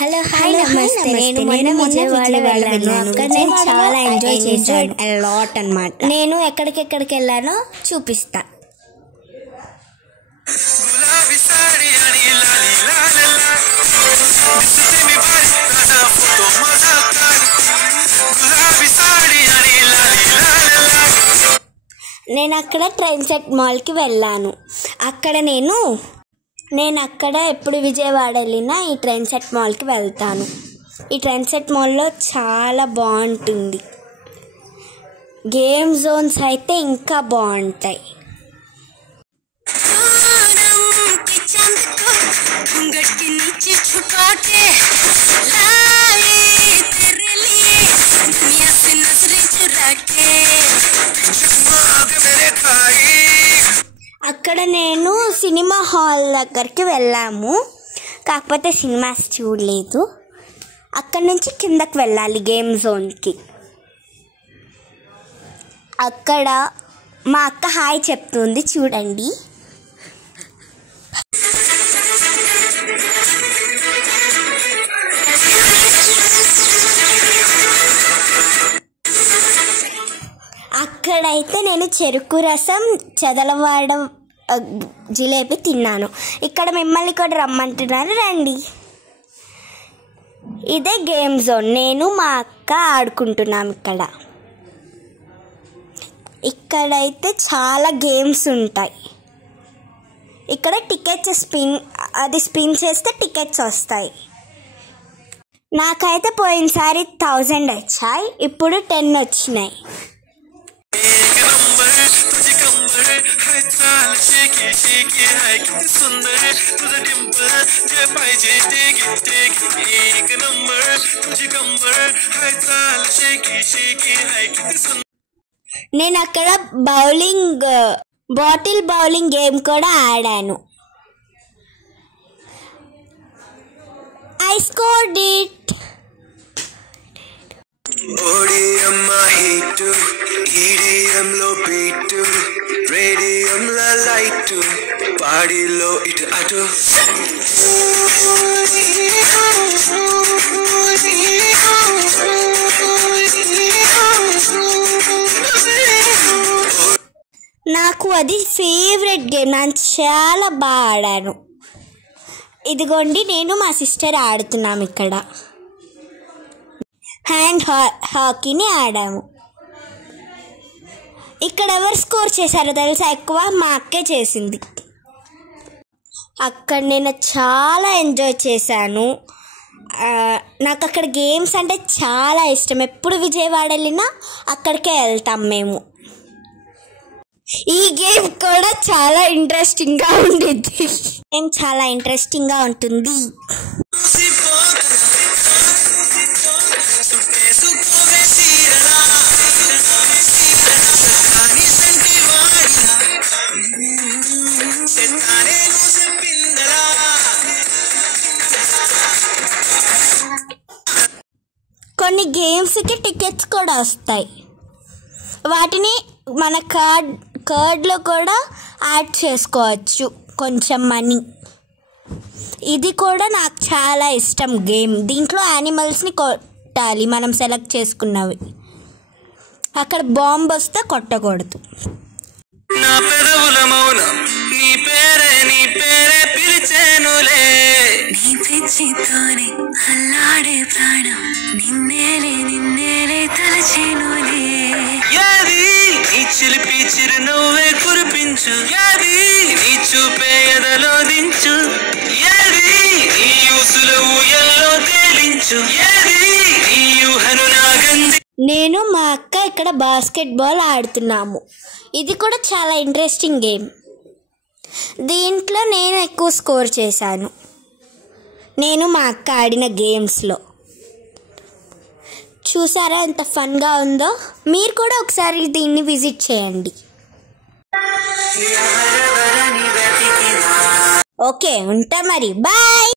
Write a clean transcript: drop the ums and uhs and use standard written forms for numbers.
Hello hi నమస్తే. నేను మొన్న విజయవాడ వెళ్ళాను. అక్కడ నేను చాలా ఎంజాయ్ చేశాను లాట్ అన్నమాట. నేను ఎక్కడికెక్కడికి వెళ్ళానో చూపిస్తా. నేను అక్కడ ట్రైన్ సెట్ మాల్కి వెళ్ళాను. అక్కడ నేను అక్కడ ఎప్పుడు విజయవాడ వెళ్ళినా ఈ ట్రైన్ సెట్ మాల్కి వెళ్తాను. ఈ ట్రైన్ సెట్ మాల్లో చాలా బాగుంటుంది. గేమ్ జోన్స్ అయితే ఇంకా బాగుంటాయి. అక్కడ నేను సినిమా హాల్ దగ్గరికి వెళ్ళాము. కాకపోతే సినిమాస్ చూడలేదు. అక్కడ నుంచి కిందకి వెళ్ళాలి గేమ్ జోన్కి. అక్కడ మా అక్క హాయ్ చెప్తుంది చూడండి. అక్కడైతే నేను చెరుకు రసం, చదలవాడ జిలేబీ తిన్నాను. ఇక్కడ మిమ్మల్ని కూడా రమ్మంటున్నాను, రండి. ఇదే గేమ్ జోన్. నేను మా అక్క ఆడుకుంటున్నాం. ఇక్కడైతే చాలా గేమ్స్ ఉంటాయి. ఇక్కడ టికెట్స్ స్పిన్ చేస్తే టికెట్స్ వస్తాయి. నాకైతే పోయినసారి 1000 వచ్చాయి, ఇప్పుడు 10 వచ్చినాయి. నేను అక్కడ బాటిల్ బౌలింగ్ గేమ్ కూడా ఆడాను. I scored it. ఈడియంలో బీట్, రేడియంలో లైట్, పాడిలో ఇటు అటు. నాకు అది ఫేవరెట్ గేమ్. నేను చాలా బాగా ఆడాను. ఇదిగోండి, నేను మా సిస్టర్ ఆడుతున్నాము. ఇక్కడ హ్యాండ్ హాకీని ఆడాము. ఇక్కడ ఎవరు స్కోర్ చేశారో తెలుసా? ఎక్కువ మా అక్కే చేసింది. అక్కడ నేను చాలా ఎంజాయ్ చేశాను. నాకు అక్కడ గేమ్స్ అంటే చాలా ఇష్టం. ఎప్పుడు విజయవాడ వెళ్ళినా అక్కడికే వెళ్తాం మేము. ఈ గేమ్ కూడా చాలా ఇంట్రెస్టింగ్గా ఉండిద్ది. గేమ్ చాలా ఇంట్రెస్టింగ్గా ఉంటుంది. కొన్ని గేమ్స్కి టికెట్స్ కూడా వస్తాయి. వాటిని మన కార్డ్లో కూడా యాడ్ చేసుకోవచ్చు, కొంచెం మనీ. ఇది కూడా నాకు చాలా ఇష్టం గేమ్. దీంట్లో యానిమల్స్ని కొట్టాలి మనం సెలెక్ట్ చేసుకున్నవి. అక్కడ బాంబు వస్తే కొట్టకూడదు. నా పెదవుల మౌనం నీ పేరే పిలిచేనులే, నీ పిచ్చితోనే అల్లాడే ప్రాణం నిన్నేలే తలచేనులే. యాది నీ చిలిపి చిరునవ్వే కురిపించు, యాది నీ చూపే ఎదలో దించు, యాది నీ ఊసుల ఊయల్లో తేలించు, యాది నీ ఊహను నాగంది. నేను మా అక్క ఇక్కడ బాస్కెట్బాల్ ఆడుతున్నాము. ఇది కూడా చాలా ఇంట్రెస్టింగ్ గేమ్. దీంట్లో నేను ఎక్కువ స్కోర్ చేశాను. నేను మా అక్క ఆడిన గేమ్స్లో చూసారా ఎంత ఫన్గా ఉందో? మీరు కూడా ఒకసారి దీన్ని విజిట్ చేయండి. ఓకే, ఉంటా మరి, బాయ్.